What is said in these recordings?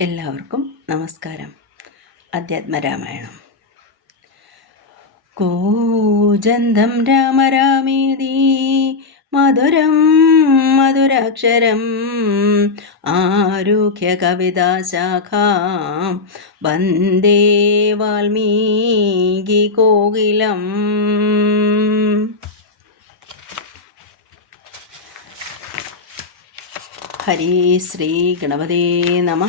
എല്ലാവർക്കും നമസ്കാരം. അധ്യാത്മരാമായണം. രാമ രാമേതി മധുരം മധുരാക്ഷരം ആരുഹ്യ കവിതാശാഖാം വന്ദേ വാൽമീകി കോകിലം. ഹരി ശ്രീ ഗണപതേ നമ.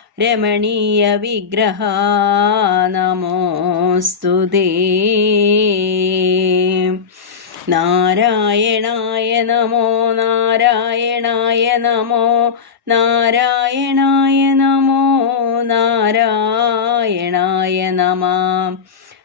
രമണീയ വിഗ്രഹ നമോസ്തു നാരായണായ നമോ നാരായണായ നമോ നാരായണായ നമോ നാരായണായ നമ.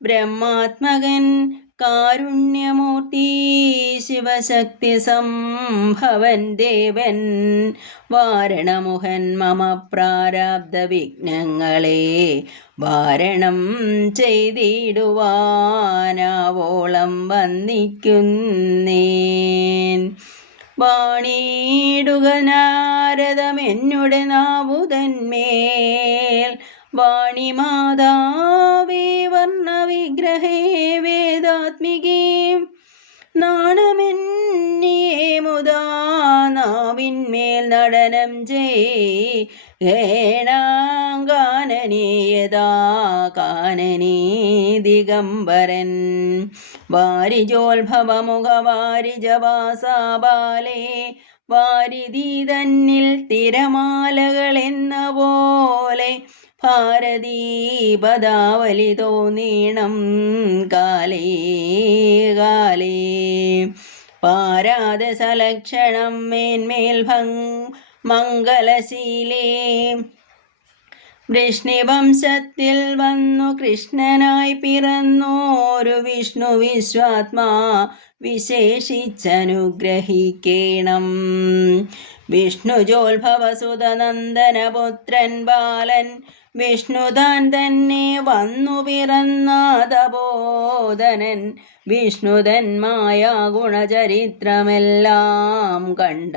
ബ്രഹ്മാത്മകൻ കാരുണ്യമൂർത്തി ശിവശക്തി സംഭവൻ ദേവൻ വാരണമുഖൻ മമ പ്രാരാബ്ദ വിഘ്നങ്ങളെ വാരണം ചെയ്തിടുവാനാവോളം വന്നിക്കുന്നേൻ വാണിയിടുക നാരദമെന്നുടെ നാവുതന്മേൽ വാണിമാതാവേ വർണവിഗ്രഹേ വേദാത്മികേ നാണമെന്നിയേ മുതാ നാവിന്മേൽ നടനം ചെയ്യേണാങ്കാനനീയതാ കാനനീ ദിഗംബരൻ. വാരിജോത്ഭവമുഖവാരിജവാസാബാലേ വാരിധി തന്നിൽ തിരമാലകൾ എന്ന പോലെ ഭാരതീ പദാവലി തോന്നീണം കാലേ കാലേ. പാരാത സലക്ഷണം മേന്മേൽ ഭംഗ് മംഗലശീലേ. വൃഷ്ണിവംശത്തിൽ വന്നു കൃഷ്ണനായി പിറന്നോരു വിഷ്ണു വിശ്വാത്മാ വിശേഷിച്ചനുഗ്രഹിക്കേണം. വിഷ്ണുജോത്ഭവസുതനന്ദനപുത്രൻ ബാലൻ വിഷ്ണുതാൻ തന്നെ വന്നു പിറന്നാദബോധനൻ. വിഷ്ണുതന്മായ ഗുണചരിത്രമെല്ലാം കണ്ട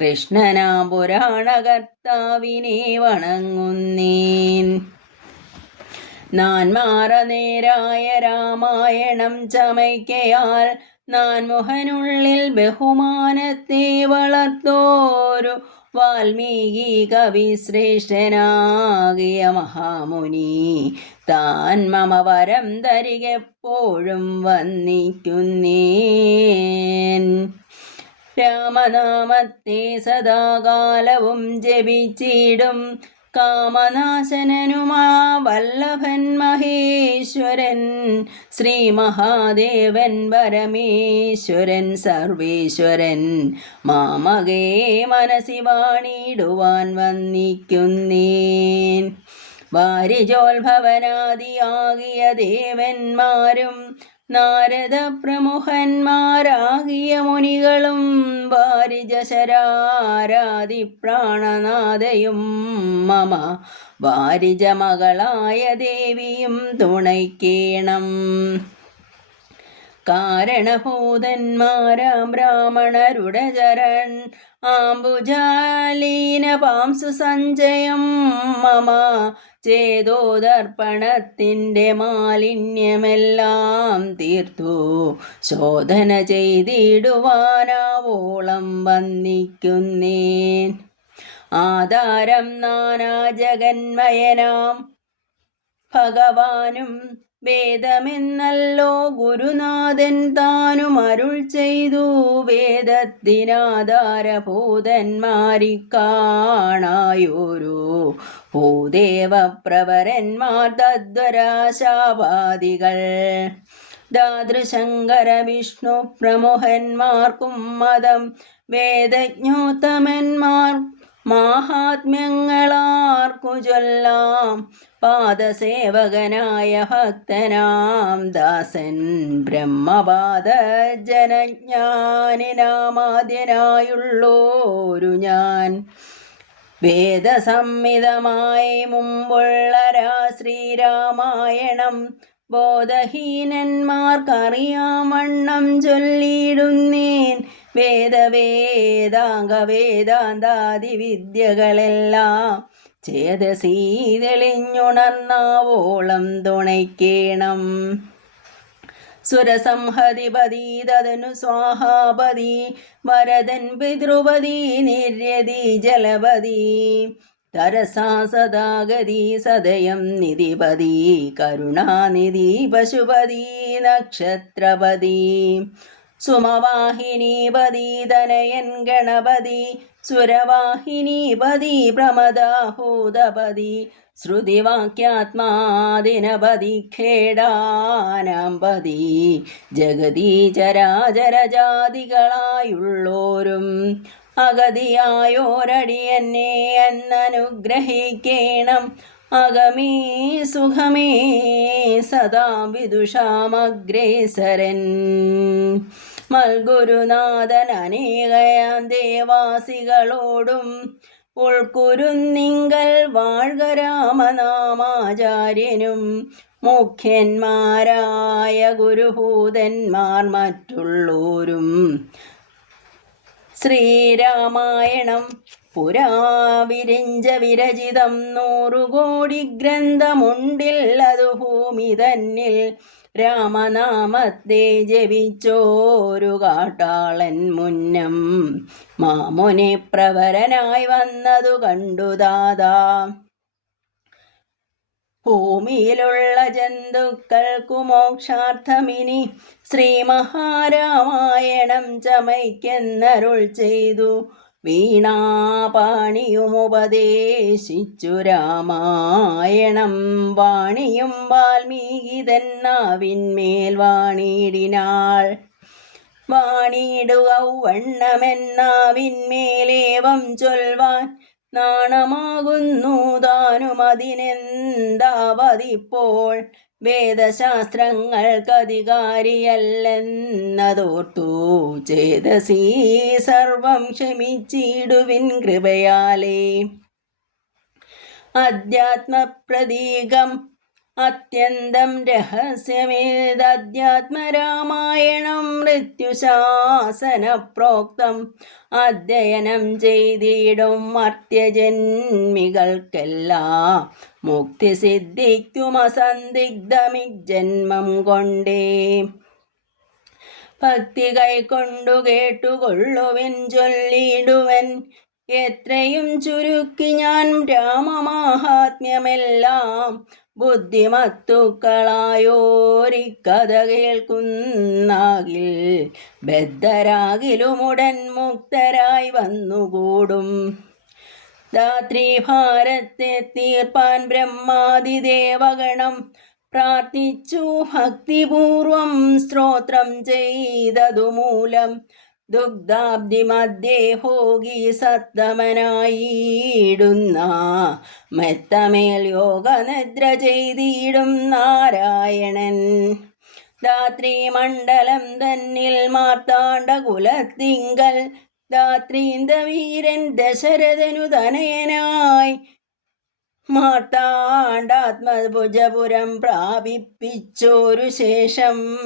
കൃഷ്ണനാ പുരാണകർത്താവിനെ വണങ്ങുന്നീൻ. നാൻ മാറനേരായ രാമായണം ചമയ്ക്കയാൽ നാൻ മുഹനുള്ളിൽ ബഹുമാനത്തെ വളർത്തോരു വാൽമീകി കവി ശ്രേഷ്ഠനാകിയ മഹാമുനി താൻ മമ വരം തരികെപ്പോഴും വന്നിക്കുന്നേൻ. രാമനാമത്തെ സദാകാലവും ജപിച്ചിടും. കാമനാശനനുമാ വല്ലഭൻ മഹേശ്വരൻ ശ്രീ മഹാദേവൻ പരമേശ്വരൻ സർവേശ്വരൻ. മാമകേ മനസ്സി വാണിടുവാൻ വന്നിക്കുന്നേൻ. വാരിജോത്ഭവനാദിയാകിയ ദേവന്മാരും നാരദ പ്രമുഖന്മാരാകിയ മുനികളും വാരിജശരാരാതി പ്രാണനാഥയും മമ. വാരിജമകളായ ദേവിയും തുണയ്ക്കേണം. കാരണഭൂതന്മാരാം ബ്രാഹ്മണരുടെ ചരൺ. ആംബുജാലീന പാംസു സഞ്ജയം മമ. ചേതോദർപ്പണത്തിന്റെ മാലിന്യമെല്ലാം തീർത്തു. ശോധന ചെയ്തിടുവാനാവോളം വന്നിക്കുന്നേൻ ആധാരം നാനാ ജഗന്മയനാം ഭഗവാനും വേദമെന്നല്ലോ ഗുരുനാഥൻ താനും അരുൾ ചെയ്തു. വേദത്തിനാധാരഭൂതന്മാരി കാണായൂരു ഭൂദേവപ്രവരന്മാർ തദ്വരാശാപാദികൾ. ദാതൃശങ്കര വിഷ്ണു പ്രമുഖന്മാർക്കും മതം വേദജ്ഞോത്തമന്മാർ മാഹാത്മ്യങ്ങളാർക്കു ചൊല്ലാം. പാദസേവകനായ ഭക്തനാം ദാസൻ ബ്രഹ്മപാദ ജനജ്ഞാനിനാമാദ്യനായുള്ളോരു ഞാൻ. വേദസംഹിതമായി മുമ്പുള്ളരാ ശ്രീരാമായണം ബോധഹീനന്മാർക്കറിയാമണ്ണം ചൊല്ലിയിടുന്നേൻ. വേദവേദാംഗ വേദാന്താദി വിദ്യകളെല്ലാം ചേതസീ തെളിഞ്ഞുണർന്നാവോളം തുണയ്ക്കേണം. സുരസംഹതിപതി തതനു സ്വാഹാപതി. വരദൻ പിതൃപതി നിര്യതി ജലപതി. തരസാ സദാഗതി സദയം നിധിപതി കരുണാനിധി പശുപതി നക്ഷത്രപതി. സുമവാഹിനീപതി തനയൻ ഗണപതി സുരവാഹിനീപതി പ്രമദാഹൂതപതി ശ്രുതിവാക്യാത്മാദിനപതി ഖേടാനാംപതി ജഗതി ചരാചരജാതികളായുള്ളോരും അഗതിയായോരടിയന്നെ എന്നനുഗ്രഹിക്കേണം. അകമേ സുഖമേ സദാ വിദുഷാമഗ്രേസരൻ. മൽഗുരുനാഥൻ അനേകയാം ദേവാസികളോടും ഉൾക്കുരുന്നിങ്കൽ വാഴകരാമനാമാചാര്യനും മുഖ്യന്മാരായ ഗുരുഭൂതന്മാർ മറ്റുള്ളോരും. ശ്രീരാമായണം പുരാ വിരിഞ്ച വിരചിതം നൂറുകോടി ഗ്രന്ഥമുണ്ടില്ലതു ഭൂമി തന്നിൽ രാമനാമത്തെ ജപിച്ചോരു കാട്ടാളൻ മുന്നം മാമുനെ പ്രവരനായി വന്നതു കണ്ടു ദാദാ ഭൂമിയിലുള്ള ജന്തുക്കൾക്കു മോക്ഷാർത്ഥമിനി ശ്രീ മഹാരാമായണം ചമയ്ക്കെന്നരുൾ ചെയ്തു. വീണാപാണിയുമുപദേശിച്ചു രാമായണം. വാണിയും വാൽമീകി തന്നാവിന്മേൽ വാണിയിടിനാൾ വാണിയിടുക വണ്ണമെന്നാവിന്മേലേവം ചൊൽവാൻ നാണമാകുന്നു താനും അതിനെന്താവതിപ്പോൾ? വേദശാസ്ത്രങ്ങൾക്കധികാരിയല്ലെന്നതോർത്തു ചേതസീ സർവം ക്ഷമിച്ചിടുവിൻ കൃപയാലേ. അധ്യാത്മപ്രതീകം അത്യന്തം രഹസ്യമേതധ്യാത്മരാമായണം മൃത്യുശാസന പ്രോക്തം അധ്യയനം ചെയ്തിടും മർത്യജന്മികൾക്കെല്ലാം. മുക്തി ജന്മം കൊണ്ടേ. ഭക്തി കൈക്കൊണ്ടു കേട്ടുകൊള്ളുവൻ ചൊല്ലിടുവൻ. എത്രയും ചുരുക്കി ഞാൻ രാമമാഹാത്മ്യമെല്ലാം ബുദ്ധിമത്തുക്കളായോരിക്കഥ കേൾക്കുന്നാകിൽ ബദ്ധരാകിലുമുടൻ മുക്തരായി വന്നുകൂടും. ധാത്രി ഭാരത്തെ തീർപ്പാൻ ബ്രഹ്മാതിദേവഗണം പ്രാർത്ഥിച്ചു ഭക്തിപൂർവം സ്ത്രോത്രം ചെയ്തതുമൂലം ദുഗ്ധാബ്ദി മധ്യേ ഹോഗി സത്തമനായിടുന്ന മെത്തമേൽ യോഗനിദ്ര ചെയ്തിടും നാരായണൻ. ധാത്രി മണ്ഡലം തന്നിൽ മാർത്താണ്ഡ കുലത്തിങ്കൽ രാത്രീന്ദ വീരൻ ദശരഥനു തനയനായി മാർത്താണ്ടാത്മഭുജപുരം പ്രാപിപ്പിച്ചോരു ശേഷം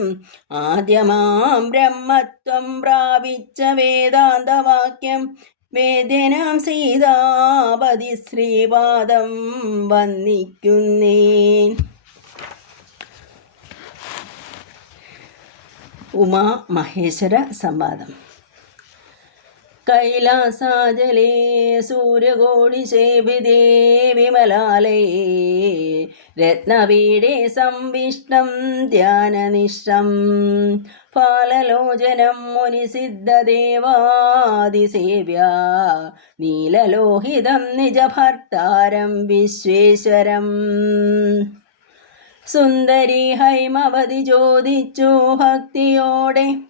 ആദ്യമാം ബ്രഹ്മത്വം പ്രാപിച്ച വേദാന്തവാക്യം വേദ്യനാം സീതാപതി ശ്രീപാദം വന്ദിക്കുന്നേൻ. ഉമാ മഹേശ്വര സംവാദം. കൈലാസാജലേ സൂര്യകോടിശേഭിതേ വിമലാലയേ രത്നപീഠേ സംവിഷ്ടം ധ്യാനനിഷ്ടം ഫാലലോചനം മുനിസിദ്ധദേവാദിസേവ്യ നീലലോഹിതം നിജഭർത്താരം വിശ്വേശ്വരം. സുന്ദരി ഹൈമവതി ചോദിച്ചു ഭക്തിയോടെ